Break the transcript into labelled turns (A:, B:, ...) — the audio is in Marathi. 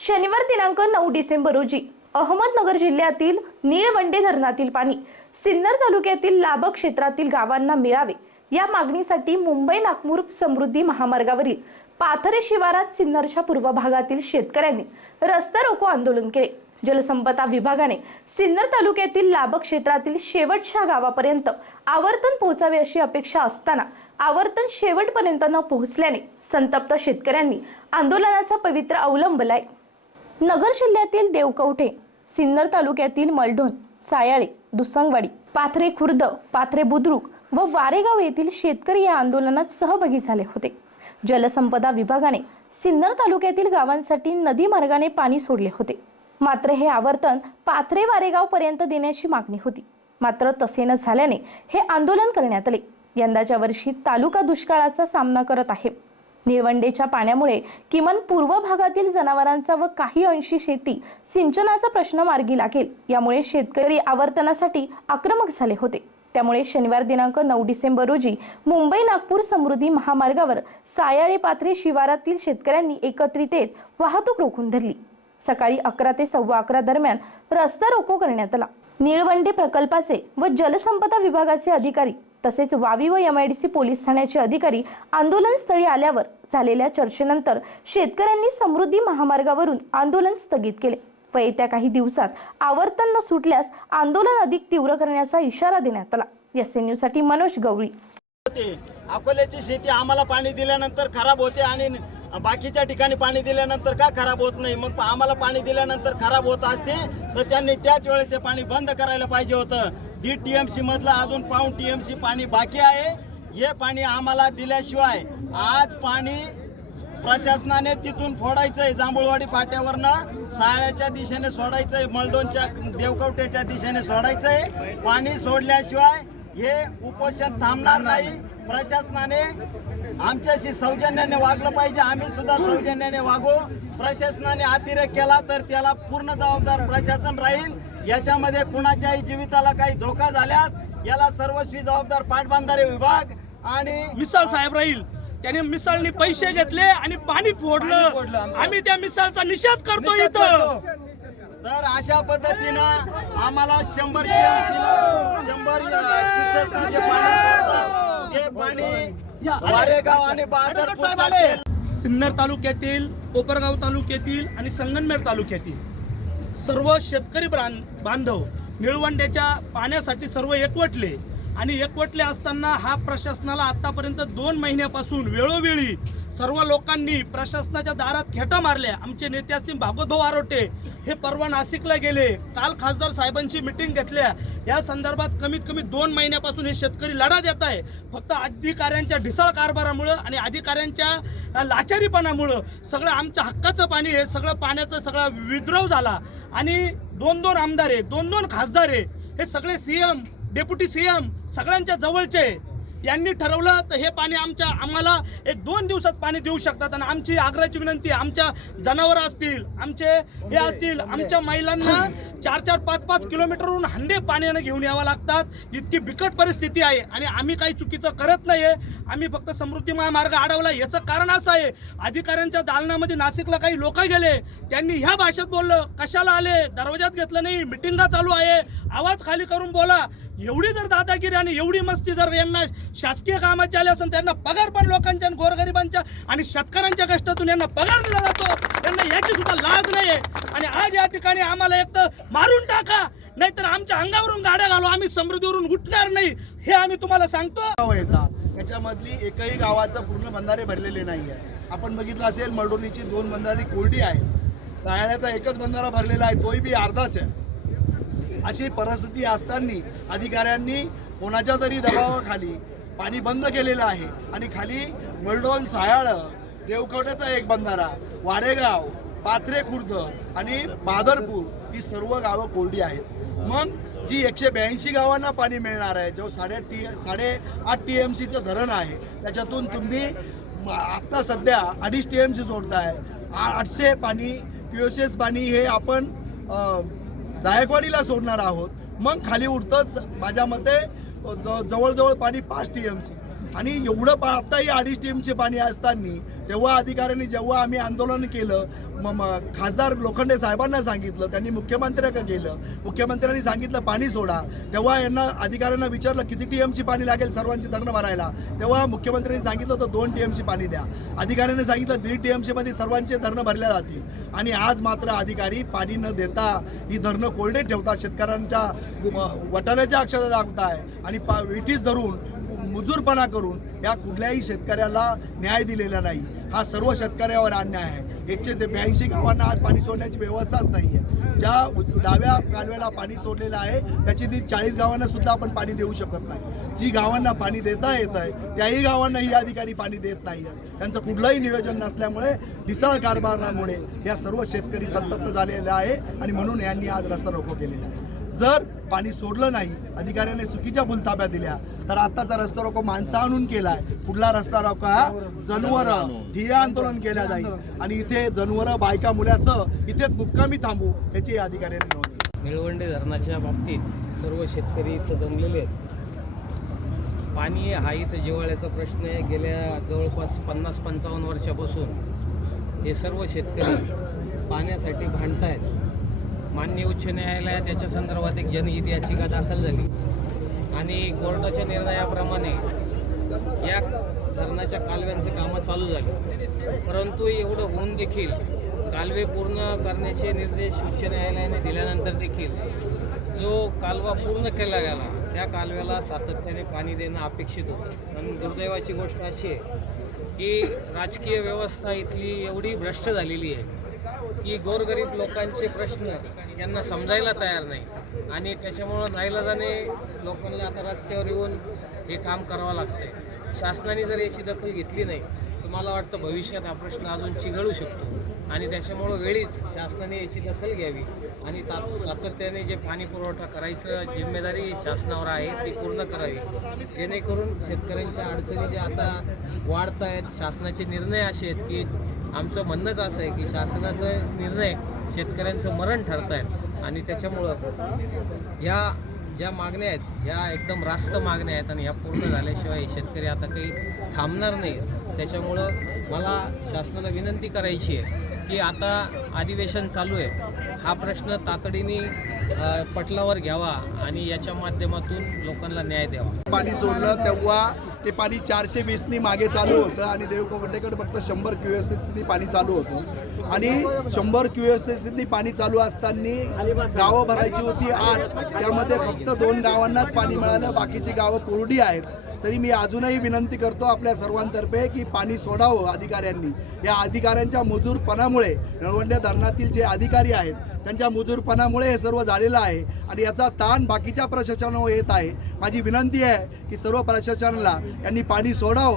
A: शनिवार दिनांक नऊ डिसेंबर रोजी अहमदनगर जिल्ह्यातील निळवंडे धरणातील पाणी सिन्नर तालुक्यातील लाभक क्षेत्रातील गावांना मिळावे. या मागणीसाठी मुंबई नागपूर समृद्धी महामार्गावरील पाथरे शिवारात सिन्नरच्या पूर्व भागातील शेतकऱ्यांनी रस्ता रोको आंदोलन केले. जलसंपदा विभागाने सिन्नर तालुक्यातील लाभक क्षेत्रातील शेवटच्या गावापर्यंत आवर्तन पोहोचावे अशी अपेक्षा असताना आवर्तन शेवटपर्यंत न पोहोचल्याने संतप्त शेतकऱ्यांनी आंदोलनाचा पवित्र अवलंबलाय. नगर जिल्ह्यातील देवकवठे सिन्नर तालुक्यातील मलढोण सायाळे दुसंगवाडी पाथरे खुर्द पाथरे बुद्रुक व वारेगाव येथील शेतकरी या आंदोलनात सहभागी झाले होते. जलसंपदा विभागाने सिन्नर तालुक्यातील गावांसाठी नदी मार्गाने पाणी सोडले होते. मात्र हे आवर्तन पाथरे वारेगाव पर्यंत देण्याची मागणी होती. मात्र तसे न झाल्याने हे आंदोलन करण्यात आले. यंदाच्या वर्षी तालुका दुष्काळाचा सामना करत आहे. निळवंडेच्या पाण्यामुळे किमान पूर्व भागातील जनावरांचा व काही अंशी शेती सिंचनाचा प्रश्न मार्गी लागेल. यामुळे शेतकरी आवर्तनासाठी आक्रमक झाले होते. त्यामुळे शनिवार दिनांक नऊ डिसेंबर रोजी मुंबई नागपूर समृद्धी महामार्गावर सायाळे पाथरे शिवारातील शेतकऱ्यांनी एकत्रित येत वाहतूक रोखून धरली. सकाळी अकरा ते सव्वा अकरा दरम्यान रस्ता रोको करण्यात आला. निळवंडे प्रकल्पाचे व जलसंपदा विभागाचे अधिकारी तसेच वावी व M I D C police ठाण्याचे अधिकारी आंदोलनस्थळी आल्यावर झालेल्या चर्चेनंतर शेतकऱ्यांनी समृद्धी महामार्गावरून आंदोलन स्थगित केले व येत्या काही दिवसात आवर्तन न सुटल्यास आंदोलन अधिक तीव्र करण्याचा इशारा देण्यात आला. एस एनसाठी मनोज गवळी.
B: अकोल्याची शेती आम्हाला पाणी दिल्यानंतर खराब होते आणि बाकीच्या ठिकाणी पाणी दिल्यानंतर का खराब होत नाही? मग आम्हाला पाणी दिल्यानंतर खराब होत असते तर त्यांनी त्याच वेळेस ते पाणी बंद करायला पाहिजे होतं. दीड टी एम सी मधलं अजून पाऊन टी एम सी पाणी बाकी आहे. हे पाणी आम्हाला दिल्याशिवाय आज पाणी प्रशासनाने तिथून फोडायचंय जांभूळवाडी फाट्यावरनं. साळ्याच्या दिशेने सोडायचंय मलडोनच्या देवकवट्याच्या दिशेने सोडायचंय. पाणी सोडल्याशिवाय हे उपोषण थांबणार नाही. प्रशासनाने आमच्याशी सौजन्याने वागलं पाहिजे. आम्ही सुद्धा सौजन्याने वागू. प्रशासनाने अतिरेक केला तर त्याला पूर्ण जबाबदार प्रशासन राहील. याच्यामध्ये कुणाच्याही जीविताला काही धोका झाल्यास याला सर्वस्वी जबाबदार पाटबंधारे विभाग आणि
C: मिसाल साहेब राहील त्याने मिसालनी पैसे घेतले आणि पाणी
B: फोडलं.
C: आम्ही त्या मिसालचा निषेध करतो इथं.
B: तर अशा पद्धतीनं आम्हाला शंभर शंभर जे पाणी सोडतात ते पाणी वारेगाव आणि. बहादरपूर
C: सिन्नर तालुक्यातील कोपरगाव तालुक्यातील आणि संगनमेर तालुक्यातील सर्व शेतकरी ब्रां- बांधव निळवंड्याच्या पाण्यासाठी सर्व एकवटले. आणि एकवटले असताना हा प्रशासनाला आत्तापर्यंत दोन महिन्यापासून वेळोवेळी सर्व लोकांनी प्रशासनाच्या दारात खेटा मारल्या. आमचे नेते असतील भागवतभाऊ आरोटे हे परवा नाशिकला गेले. काल खासदार साहेबांची मिटिंग घेतल्या. या संदर्भात कमीत कमी दोन महिन्यापासून हे शेतकरी लढा देत आहे. फक्त अधिकाऱ्यांच्या ढिसाळ कारभारामुळं आणि अधिकाऱ्यांच्या लाचारीपणामुळं सगळं आमच्या हक्काचं पाणी हे सगळं पाण्याचा सगळा विद्रोह झाला. आणि दोन दोन आमदार आहे दोन दोन खासदार आहे हे सगळे सीएम डेप्युटी सीएम सगळ्यांच्या जवळचे आहे. यांनी ठरवलं तर हे पाणी आमच्या आम्हाला एक दोन दिवसात पाणी देऊ शकतात. आणि आमची आग्रहाची विनंती आहे, आमच्या जनावर असतील आमचे हे असतील आमच्या महिलांना चार चार पाच पाच किलोमीटरहून हंडे पाण्यानं घेऊन यावं लागतात. इतकी बिकट परिस्थिती आहे. आणि आम्ही काही चुकीचं करत नाहीये. आम्ही फक्त समृद्धी महामार्ग अडवला याचं कारण असं आहे अधिकाऱ्यांच्या दालनामध्ये नाशिकला काही लोक गेले. त्यांनी ह्या भाषेत बोललं कशाला आले? दरवाजात घेतलं नाही. मिटिंगा चालू आहे. आवाज खाली करून बोला. एवढी जर दादागिरी आणि एवढी मस्ती जर यांना शासकीय कामाची आली असेल त्यांना पगार पण लोकांच्या आणि गोरगरिबांच्या आणि शेतकऱ्यांच्या कष्टातून यांना पगार दिला जातो. त्यांना याची सुद्धा लाज नाही आणि आज या ठिकाणी आम्हाला एक तर मारून टाका नाहीतर आमच्या अंगावरून गाड्या घालू आम्ही समृद्धीवरून उठणार नाही. हे आम्ही तुम्हाला सांगतो.
D: गावं त्याच्यामधली एकही गावाचं पूर्ण बंधारे भरलेले नाही आहे आपण बघितलं असेल मरडोलीची दोन बंधारी कोरडी आहे सायाळ्याचा एकच बंधारा भरलेला आहे तोही बी अर्धाच आहे. अशी परिस्थिती असताना अधिकाऱ्यांनी कोणाच्या तरी दबावाखाली पाणी बंद केलेलं आहे. आणि खाली मलडोन सायाळ देवकवड्याचा एक बंधारा वारेगाव पाथरे खुर्द आणि बादरपूर ही सर्व गावं कोरडी आहेत. मग जी एकशे ब्याऐंशी गावांना पाणी मिळणार आहे जो साडे टी साडे आठ टी एम सीचं धरण आहे त्याच्यातून तुम्ही आत्ता सध्या अडीच टी एम सी सोडताय आठशे पाणी पी ओ सी एस पाणी हे आपण जायकवाडीला सोडणार आहोत. मग खाली उरतंच माझ्या मते जवळजवळ पाणी पाच टी एम सी आणि एवढं पा आत्ताही अडीच टीमचे पाणी असताना तेव्हा अधिकाऱ्यांनी जेव्हा आम्ही आंदोलन केलं म खासदार लोखंडे साहेबांना सांगितलं त्यांनी मुख्यमंत्र्याकडे गेलं मुख्यमंत्र्यांनी सांगितलं पाणी सोडा. तेव्हा यांना अधिकाऱ्यांना विचारलं किती टी एमची पाणी लागेल सर्वांची धरणं भरायला? तेव्हा मुख्यमंत्र्यांनी सांगितलं होतं दोन टी एमची पाणी द्या. अधिकाऱ्यांनी सांगितलं दीड टी एमची सर्वांचे धरणं भरल्या जातील. आणि आज मात्र अधिकारी पाणी न देता ही धरणं कोरडे ठेवतात शेतकऱ्यांच्या वटाण्याच्या अक्षर दाखवताय आणि पा विटीस धरून मुजूरपणा करून या कुठल्याही शेतकऱ्याला न्याय दिलेला नाही. हा सर्व शेतकऱ्यावर अन्याय आहे. एकशे ते ब्याऐंशी गावांना आज पाणी सोडण्याची व्यवस्थाच नाही आहे. ज्या डाव्या कालव्याला पाणी सोडलेलं आहे त्याची ती चाळीस गावांना सुद्धा आपण पाणी देऊ शकत नाही. जी गावांना पाणी देता येत आहे त्याही गावांना ही अधिकारी पाणी देत नाही आहेत. त्यांचं कुठलंही नियोजन नसल्यामुळे ढिसाळ कारभारामुळे या सर्व शेतकरी संतप्त झालेला आहे आणि म्हणून यांनी आज रस्ता रोको केलेला आहे. जर पाणी सोडलं नाही अधिकाऱ्याने चुकीच्या भूलथाप्या दिल्या तर आताचा रस्ता रोको माणसं आणून केलाय. पुढला रस्ता रोको हा जनवर ठिय्या आंदोलन केल्या जाईल. आणि इथे जनवर बायका मुलासह इथेच मुक्कामी थांबू याची अधिकाऱ्यांनी नोंद
E: निळवंडे धरणाच्या बाबतीत सर्व शेतकरी इथं जमलेले आहेत. पाणी हा इथं जिव्हाळ्याचा प्रश्न आहे. गेल्या जवळपास पन्नास पंचावन्न वर्षापासून हे सर्व शेतकरी पाण्यासाठी भांडत आहेत मान्य उच्च न्यायालयात याच्या संदर्भात एक जनहित याचिका दाखल झाली. आणि कोर्टाच्या निर्णयाप्रमाणे या धरणाच्या कालव्यांचं कामं चालू झाली. परंतु एवढं होऊन देखील कालवे पूर्ण करण्याचे निर्देश उच्च न्यायालयाने दिल्यानंतर देखील जो कालवा पूर्ण केला गेला त्या कालव्याला सातत्याने पाणी देणं अपेक्षित होतं. पण दुर्दैवाची गोष्ट अशी आहे की राजकीय व्यवस्था इथली एवढी भ्रष्ट झालेली आहे की गोरगरीब लोकांचे प्रश्न यांना समजायला तयार नाही. आणि त्याच्यामुळं नाईलाजाने लोकांना आता रस्त्यावर येऊन हे काम करावं लागतंय. शासनाने जर याची दखल घेतली नाही तर मला वाटतं भविष्यात हा प्रश्न अजून चिघळू शकतो. आणि त्याच्यामुळं वेळीच शासनाने याची दखल घ्यावी आणि तात सातत्याने जे पाणी पुरवठा करायचं जिम्मेदारी शासनावर आहे ती पूर्ण करावी. जेणेकरून शेतकऱ्यांच्या अडचणी ज्या आता वाढत आहेत शासनाचे निर्णय असे आहेत की आमचं म्हणणंच असं आहे की शासनाचा निर्णय शेतकऱ्यांचं मरण ठरत आहेत आणि त्याच्यामुळं ह्या ज्या मागण्या आहेत ह्या एकदम रास्त मागण्या आहेत आणि ह्या पूर्ण झाल्याशिवाय शेतकरी आता काही थांबणार नाही. त्याच्यामुळं मला शासनाला विनंती करायची आहे की आता अधिवेशन चालू आहे. हा प्रश्न तातडीने पटलावर घ्यावा आणि याच्या माध्यमातून लोकांना न्याय द्यावा.
D: पाणी सोडलं तेव्हा ते पाणी चारशे वीसनी मागे चालू होतं आणि देवकोकटेकडे फक्त शंभर क्युएसनी पाणी चालू होतं. आणि शंभर क्युएसनी पाणी चालू असताना गावं भरायची होती आठ त्यामध्ये फक्त दोन गावांनाच पाणी मिळालं बाकीची गावं कोरडी आहेत. तरी मी अजूनही विनंती करतो आपल्या सर्वांतर्फे की पाणी सोडावं अधिकाऱ्यांनी. या अधिकाऱ्यांच्या मजूरपणामुळे नळवंड्या धरणातील जे अधिकारी आहेत त्यांच्या मजूरपणामुळे हे सर्व झालेलं आहे आणि याचा ताण बाकीच्या प्रशासनावर येत आहे. माझी विनंती आहे की सर्व प्रशासनाला यांनी पाणी सोडावं.